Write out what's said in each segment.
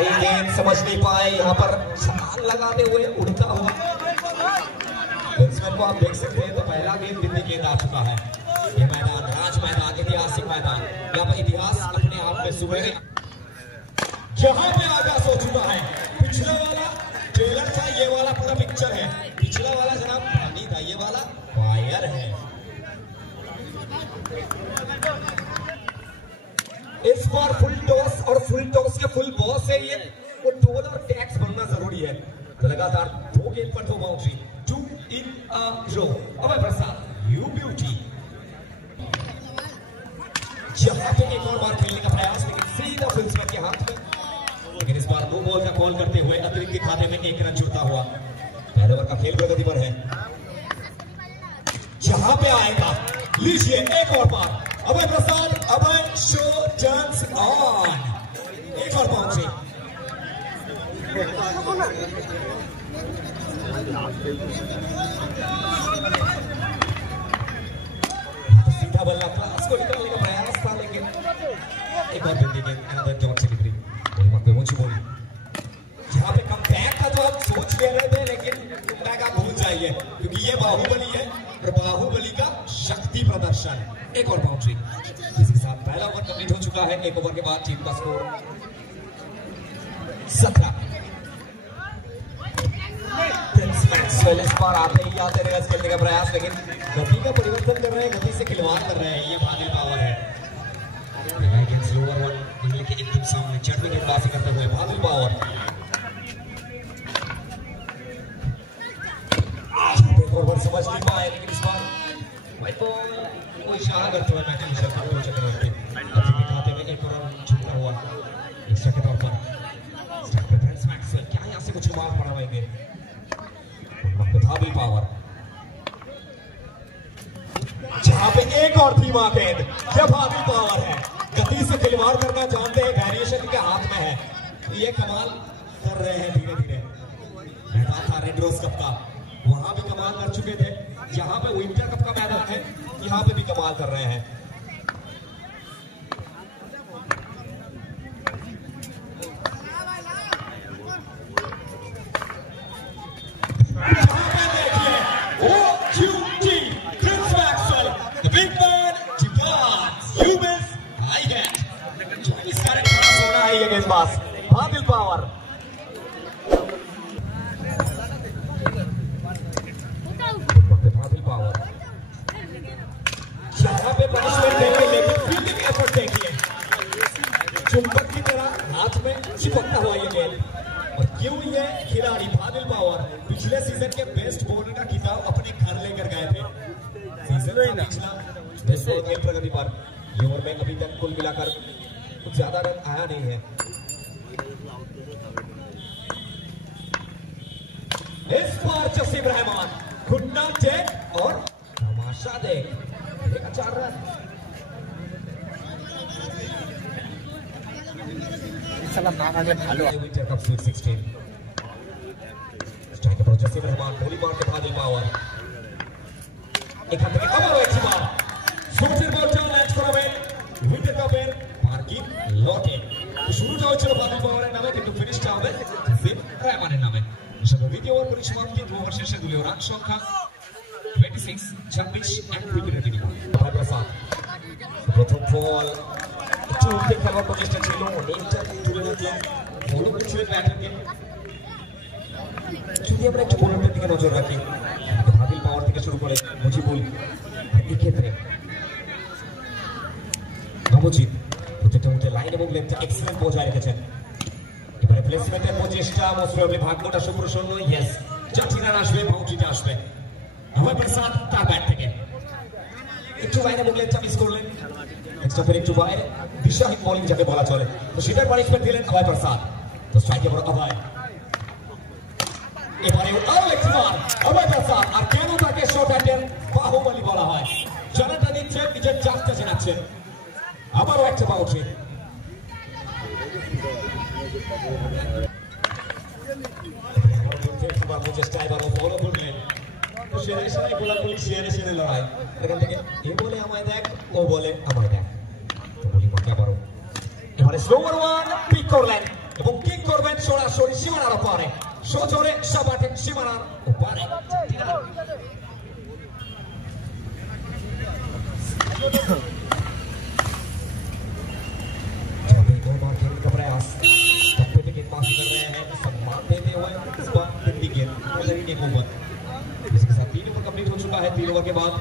ये गेंद समझ नहीं पाए, यहाँ पर छलांग लगाते हुए उड़ता हुआ बैट्समैन को आप देख सकते हैं। तो पहला गेंद बिंदी गेंद आ चुका है। ये मैदान राज मैदान, ऐतिहासिक मैदान, यहाँ पर इतिहास अपने आप में सुबह जहां पे आगाज हो चुका है। पिछला वाला ट्रेलर था, ये वाला पूरा पिक्चर है। पिछला वाला जनाब पानी था, ये वाला फायर है। इस बार फुल टॉस और फुल टॉस के फुल बॉस है ये, वो टोल और टैक्स बनना जरूरी है। तो लगातार 2 गेंद पर 2 boundary, 2 in a row। Abhay Prasad you beauty, जहां पे एक और बार खेलने का प्रयास, लेकिन सीधा बैट्समैन के हाथ में। लेकिन इस बार 2 बॉल का कॉल करते हुए अतिरिक्त के खाते में 1 रन जुड़ता हुआ। पहले ओवर का खेल प्रगति पर है, जहां पे आएगा लीजिए एक और बार अभय प्रसाद। अभय शो टर्न्स ऑन, एक और बाउंड्री। सीधा बल्ला क्लास को निकालने का प्रयास था, लेकिन एक और बिंदी गेंद अनदर जॉन से निकली। ऊंची बोली, जहां पे कम बैक था तो आप सोच ले रहे थे, लेकिन बैक आप भूल जाइए, क्योंकि ये बाहुबली है और बाहुबली का शक्ति प्रदर्शन। एक और बाउंड्री, जिसके साथ पहला ओवर कंप्लीट हो चुका है। 1 ओवर के बाद टीम का स्कोर 17। इस बार आते ही आते रहे खेलने का प्रयास, लेकिन गति का परिवर्तन कर रहे हैं, गति से खिलवाड़ कर रहे हैं। ये बादल पावर है के एकदम सामने चढ़ने के पास करते हुए बादल पावर। ओवर समझ नहीं पाए, लेकिन इस बार व्हाइट बॉल को इशारा करते हुए मैच चक्रवर्ती के खाते में 1 रन छूटा हुआ एक्स्ट्रा के तौर पर। क्या यहाँ से कुछ मार पड़ा हुआ बादल पावर, जहां पे एक और धीमा गेंद। यह बादल पावर है, गति से खिलवाड़ करना जानते हैं, वेरिएशन के हाथ में है। ये कमाल कर रहे हैं धीरे धीरे। मैदान था रेड रोज कप का, वहां भी कमाल कर चुके थे। यहाँ पे विंटर कप का मैदान है, यहाँ पे भी कमाल कर रहे हैं। गेंदबाज बादल पावर, बादल पावर यहाँ पे पनिशमेंट देंगे, लेकिन फील्डिंग एफर्ट देखिए, चुंबक की तरह हाथ में चिपकता हुआ ये गेंद। और क्यों ये खिलाड़ी बादल पावर पिछले सीजन के बेस्ट बॉलर का खिताब अपने घर लेकर गए थे। सीजन का पिछला बेस्ट बॉलर खेल प्रगति पर ये ओवर में अभी तक कुल मिलाकर कुछ ज्यादा रन आया नहीं है। इस बार जसीम रहमान घुटना चेक और तमाशा देख, 4 run. Winter cup sweet 16 striker पर जसीम रहमान, गोली मार के बादल पावर एक हाथ में कवर हो। अच्छी बार सुपर बॉल चाल मैच करा में विंटर कप এর মার্কিন লটে শুরুটা হয়েছিল বাদল পাওয়ারের নামে, কিন্তু ফিনিশটা হবে জসিম রহমানের নামে। দ্বিতীয় ওভার পরিসমাপ্তি, 2 ওভার শেষে দলীয় রান সংখ্যা 26, 26 এক উইকেটের বিনিময়ে। প্রথম বল একটু উল্টে খেলার প্রচেষ্টা ছিল, নেটটা তুলে রাখলেন, বল করছিলেন ব্যাটারকে। যদি আমরা একটু বোলারদের দিকে নজর রাখি, বাদল পাওয়ার থেকে শুরু করে মুজিবুল, এই ক্ষেত্রে নবজিৎ প্রত্যেকটা মুহূর্তে লাইন এবং লেন্থটা এক্সেলেন্ট বজায় রেখেছেন। এবারে প্লেসমেন্টের প্রচেষ্টা, মোস্ট প্রবাবলি ভাগ্যটা সুপ্রসন্ন। ইয়েস, চারটি রান আসবে, বাউন্ডারিটা আসবে। অভয় প্রসাদ তার ব্যাট থেকে একটু লাইন এবং লেন্থটা মিস করলেন, নেক্সট ওভারে একটু বাইরে দিশাহীন বোলিং যাকে বলা চলে, তো সেটার পানিশমেন্ট দিলেন অভয় প্রসাদ। তো স্ট্রাইকে বড় অভয়, এবারে আরো একটি বার অভয় প্রসাদ। আর কেন তাকে শর্ট হ্যান্ডের বাহুবলী বলা হয়? জানাটা দিচ্ছেন, নিজের জাতটা জানাচ্ছেন। আবারও একটা বাউন্ডারি। চেষ্টা এবারও ফলো করলেন, সেরে সেরে গোলাগুলি, সেরে সেরে লড়াই। এখান থেকে এ বলে আমায় দেখ, ও বলে আমায় দেখ, তো বলি মাকে আবারও। এবারে স্লো ওভার 1 পিক করলেন, এবং কিক করবেন সরাসরি সীমানার ওপারে সজোরে সাবাটে সীমানার ওপারে प्रयास टप्पे पे गेंदबाज कर रहे हैं सम्मान देते हुए इस बार दिल्ली गेंद एक ओवर इसके साथ 3 ओवर कंप्लीट हो चुका है 3 ओवर के बाद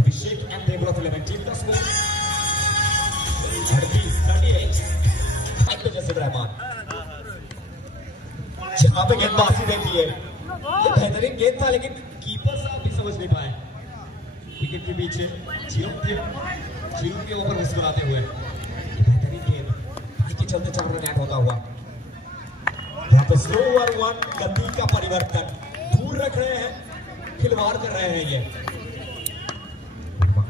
अभिषेक एंड देवव्रत 11 टीम का स्कोर 38 जसीम रहमान जहां पे गेंदबाजी देती है ये बेहतरीन गेंद था लेकिन कीपर साहब भी समझ नहीं पाए विकेट के पीछे जीरो के ऊपर मुस्कुराते हुए बेहतरीन गेंद के चलते 4 रन ऐड होता हुआ यहाँ पे स्लो ओवर 1 गति का परिवर्तन दूर रख रहे हैं खिलवाड़ कर रहे हैं ये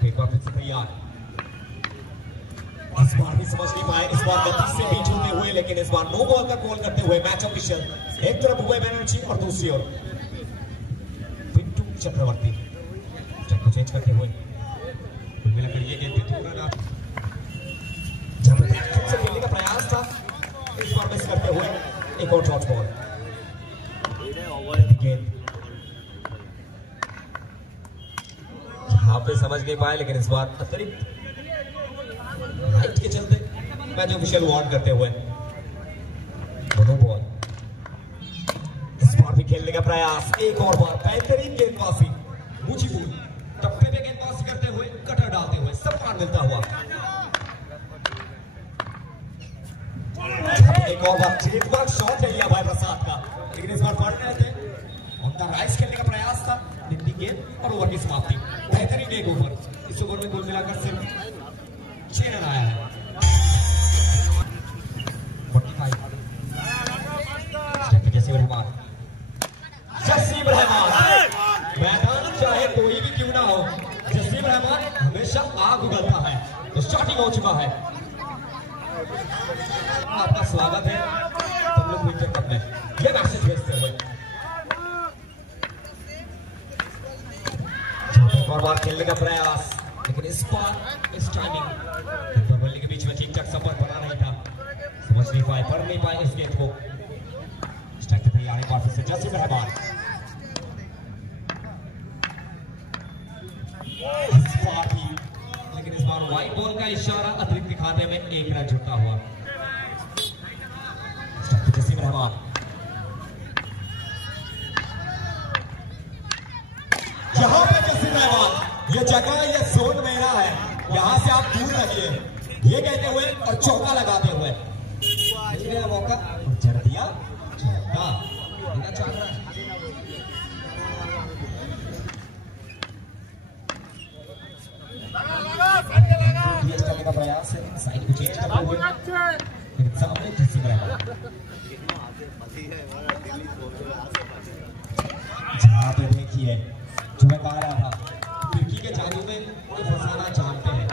एक बार फिर से तैयार इस बार भी समझ नहीं पाए इस बार गति से बीच होते हुए लेकिन इस बार नो बॉल का कॉल करते हुए मैच ऑफिशियल एक तरफ हुए बैनर्जी और दूसरी ओर पिंटू चक्रवर्ती को चेंज करते हुए कुल मिलाकर ये गेंद पे 2 रन जब से खेलने का प्रयास था इस बार मिस करते हुए एक और शॉट बॉल गेंद यहाँ पे समझ नहीं पाए लेकिन इस बार अतिरिक्त राइट के चलते मैच ऑफिशियल वार्न करते हुए दोनों बॉल इस बार भी खेलने का प्रयास एक और बार बेहतरीन गेंदबाजी मुजीबुल टप्पे पे गेंदबाजी करते हुए कटर डालते हुए सम्मान मिलता हुआ एक और बार ट्रेडमार्क शॉट है लिया भाई प्रसाद का लेकिन इस बार पड़ रहे थे ऑन द राइस खेलने का प्रयास था हिंदी गेंद और ओवर की समाप्ति बेहतरीन एक ओवर इस ओवर में कुल मिलाकर सिर्फ 6 रन आया है 45 जसीम रहमान मैदान चाहे कोई भी क्यों ना हो जसीम रहमान हमेशा आग उगलता है तो स्टार्टिंग हो चुका है आपका स्वागत है तुम लोग विकेट कप में ये मैसेज भेजते हुए एक और बार खेलने का प्रयास लेकिन इस बार इस टाइमिंग बल्ले के बीच में ठीक ठाक संपर्क बना नहीं था समझ नहीं पाए पढ़ नहीं पाए इस गेंद को स्ट्राइक पे आने बार फिर से जसीम रहमान इस बार भी लेकिन इस बार व्हाइट बॉल का इशारा अतिरिक्त दिखाते में 1 रन जुटा हुआ जसीम रहमान यहाँ पे जसीम रहमान ये जगह ये जोन मेरा है यहाँ से आप दूर रहिए ये कहते हुए और चौका लगाते हुए मौका जड़ दिया चौका चाह रहा है का प्रयास है साइड को चेंज करते हुए लेकिन सामने जसीम रहमान जहाँ पे देखिए जो मैं कह रहा था खिड़की के जादू में फंसाना जानते हैं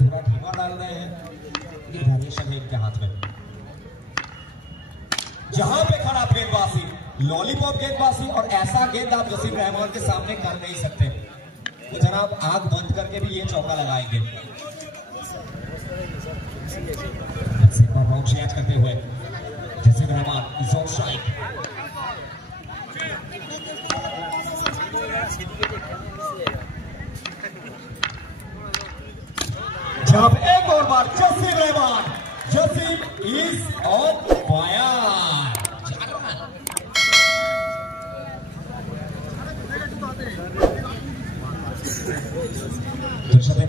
थोड़ा धीमा डाल रहे हैं ये वेरिएशन है इनके हाथ में जहां पे खराब गेंदबाजी लॉलीपॉप गेंदबाजी और ऐसा गेंद आप जसीम रहमान के सामने कर नहीं सकते तो जनाब आग बंद करके भी ये चौका लगाएंगे चेंज करते हुए Jasim Rahman is on strike जब एक और बार Jasim Rahman Jasim is on fire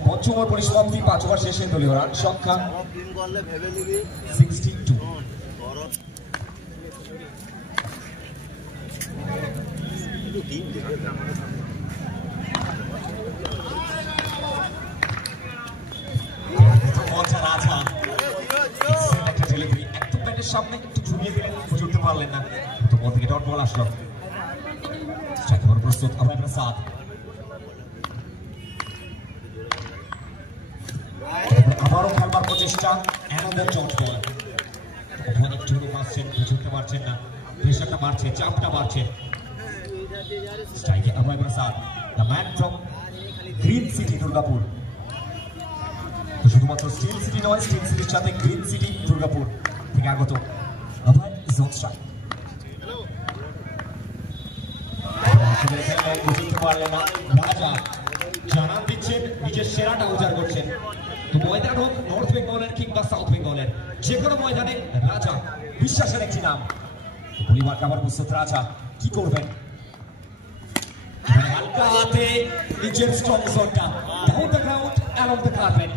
পঞ্চম ওভার পরিসমাপ্তি 5 ওভার শেষে দলীয় রান সংখ্যা 62 সামনে একটু ঝুলিয়ে দিলেন বুঝতে পারলেন না তো বল থেকে ডট বল আসলো স্ট্রাইকার প্রস্তুত অভয় প্রসাদ আবারও খেলবার প্রচেষ্টা অ্যানাদার ডট বল অনেক জোরে মারছেন বুঝতে পারছেন না প্রেশারটা মারছে চাপটা মারছে স্ট্রাইকে Abhay Prasad the man from green city Durgapur শুধুমাত্র স্টিল সিটি নয় স্টিল সিটির সাথে গ্রিন সিটি দুর্গাপুর থেকে আগত আবার জোন স্ট্রাইক বুঝতে পারলেন না রাজা জানান দিচ্ছেন নিজের সেরাটা উজাড় করছেন তো ময়দান হোক নর্থ বেঙ্গলের কিংবা সাউথ বেঙ্গলের যে কোনো ময়দানে রাজা বিশ্বাসের একটি নাম পরিবার কাবার প্রস্তুত রাজা কি করবেন হালকা হাতে নিজের স্ট্রং জোনটা down the ground along the carpet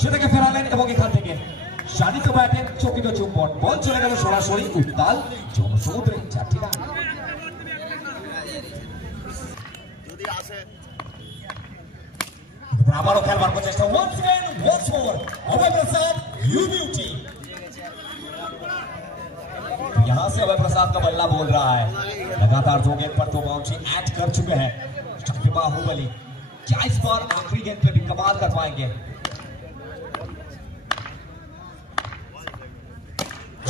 সেটাকে ফেরালেন এবং এখান থেকে শানিত ব্যাটে চকিত চুম্বন বল চলে গেল সরাসরি উত্তাল জনসমুদ্রে 4টি রান আবারও খেলবার প্রচেষ্টা once again once more Abhay Prasad you beauty यहां से अभय प्रसाद का बल्ला बोल रहा है लगातार 2 गेंद पर 2 बाउंड्री ऐड कर चुके हैं बाहुबली क्या इस बार आखिरी गेंद पे भी कमाल कर पाएंगे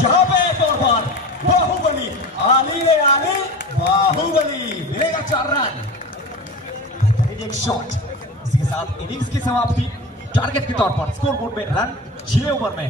यहां पे एक और बार बाहुबली आली रे आली बाहुबली मिलेगा 4 रन बेहतरीन एक शॉट इसके साथ इनिंग्स की समाप्ति टारगेट के तौर पर स्कोर बोर्ड में रन 6 ओवर में